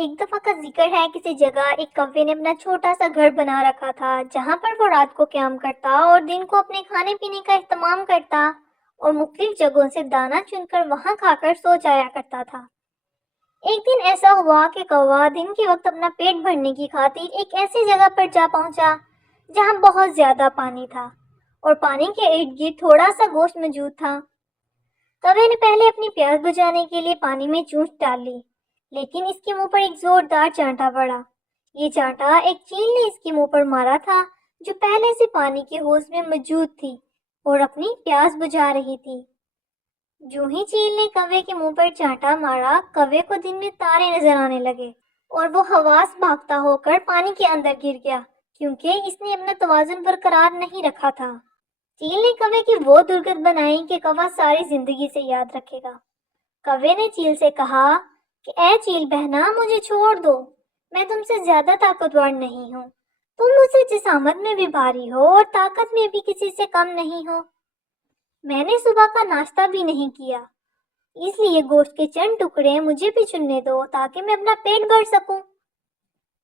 ایک دفعہ کا ذکر ہے کسی جگہ ایک کوے نے اپنا چھوٹا سا گھر بنا رکھا تھا جہاں پر وہ رات کو قیام کرتا اور دن کو اپنے کھانے پینے کا اہتمام کرتا اور مختلف جگہوں سے دانا چن کر وہاں کھا کر سو جایا کرتا تھا۔ ایک دن ایسا ہوا کہ کوا دن کے وقت اپنا پیٹ بھرنے کی خاطر ایک ایسی جگہ پر جا پہنچا جہاں بہت زیادہ پانی تھا اور پانی کے ارد گرد تھوڑا سا گوشت موجود تھا۔ کوے نے پہلے اپنی پیاس بجھانے کے لیے پانی میں چونچ ڈال لی، لیکن اس کے منہ پر ایک زوردار چانٹا پڑا۔ یہ چانٹا ایک چیل نے اس کے منہ پر مارا تھا جو پہلے سے پانی کے حوض میں موجود تھی اور اپنی پیاس بجھا رہی تھی۔ جو ہی چیل نے کوے کے منہ پر چانٹا مارا، کوے کو دن میں تارے نظر آنے لگے اور وہ حواس بھاگتا ہو کر پانی کے اندر گر گیا کیونکہ اس نے اپنا توازن برقرار نہیں رکھا تھا۔ چیل نے کوے کی وہ درگت بنائی کہ کوا ساری زندگی سے یاد رکھے گا۔ کوے نے چیل سے کہا کہ اے چیل بہنا، مجھے چھوڑ دو، میں تم سے زیادہ طاقتور نہیں ہوں، تم مجھ سے جسامت میں بھی بھاری ہو اور طاقت میں بھی کسی سے کم نہیں ہو۔ میں نے صبح کا ناشتہ بھی نہیں کیا، اس لیے گوشت کے چند ٹکڑے مجھے بھی چننے دو تاکہ میں اپنا پیٹ بھر سکوں۔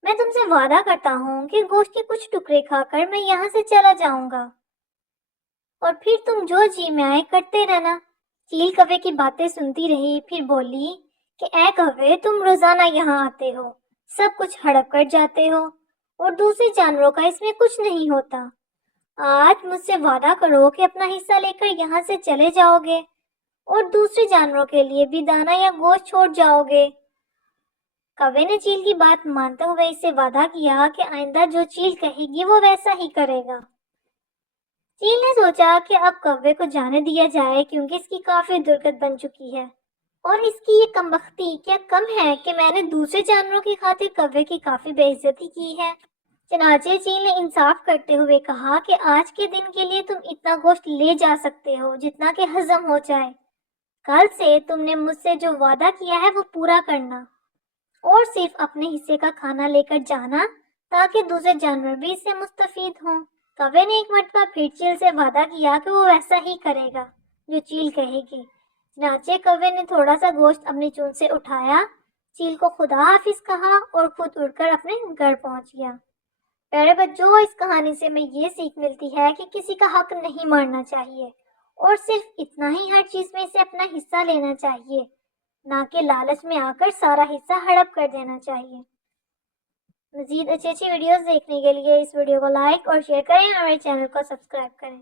میں تم سے وعدہ کرتا ہوں کہ گوشت کے کچھ ٹکڑے کھا کر میں یہاں سے چلا جاؤں گا اور پھر تم جو جی میں آئے کرتے رہنا۔ چیل کوے کی باتیں سنتی رہی، پھر بولی کہ اے کوے، تم روزانہ یہاں آتے ہو، سب کچھ ہڑپ کر جاتے ہو اور دوسرے جانوروں کا اس میں کچھ نہیں ہوتا۔ آج مجھ سے وعدہ کرو کہ اپنا حصہ لے کر یہاں سے چلے جاؤ گے اور دوسرے جانوروں کے لیے بھی دانا یا گوشت چھوڑ جاؤ گے۔ کوے نے چیل کی بات مانتے ہوئے اس سے وعدہ کیا کہ آئندہ جو چیل کہے گی وہ ویسا ہی کرے گا۔ چیل نے سوچا کہ اب کوے کو جانے دیا جائے کیونکہ اس کی کافی درگت بن چکی ہے اور اس کی یہ کم بختی کیا کم ہے کہ میں نے دوسرے جانوروں کی خاطر کوے کی کافی بے عزتی کی ہے۔ چنانچہ چیل نے انصاف کرتے ہوئے کہا کہ آج کے دن کے لیے تم اتنا گوشت لے جا سکتے ہو جتنا کہ ہضم ہو جائے۔ کل سے تم نے مجھ سے جو وعدہ کیا ہے وہ پورا کرنا اور صرف اپنے حصے کا کھانا لے کر جانا تاکہ دوسرے جانور بھی اس سے مستفید ہوں۔ کوے نے ایک مرتبہ پھر چیل سے وعدہ کیا کہ وہ ویسا ہی کرے گا جو چیل کہے گی۔ چنانچہ کوے نے تھوڑا سا گوشت اپنی چونچ سے اٹھایا، چیل کو خدا حافظ کہا اور خود اڑ کر اپنے گھر پہنچ گیا۔ پیارے بچوں، اس کہانی سے ہمیں یہ سیکھ ملتی ہے کہ کسی کا حق نہیں مارنا چاہیے اور صرف اتنا ہی ہر چیز میں سے اپنا حصہ لینا چاہیے، نہ کہ لالچ میں آ کر سارا حصہ ہڑپ کر دینا چاہیے۔ مزید اچھی ویڈیوز دیکھنے کے لیے اس ویڈیو کو لائک اور شیئر کریں اور میرے چینل کو سبسکرائب کریں۔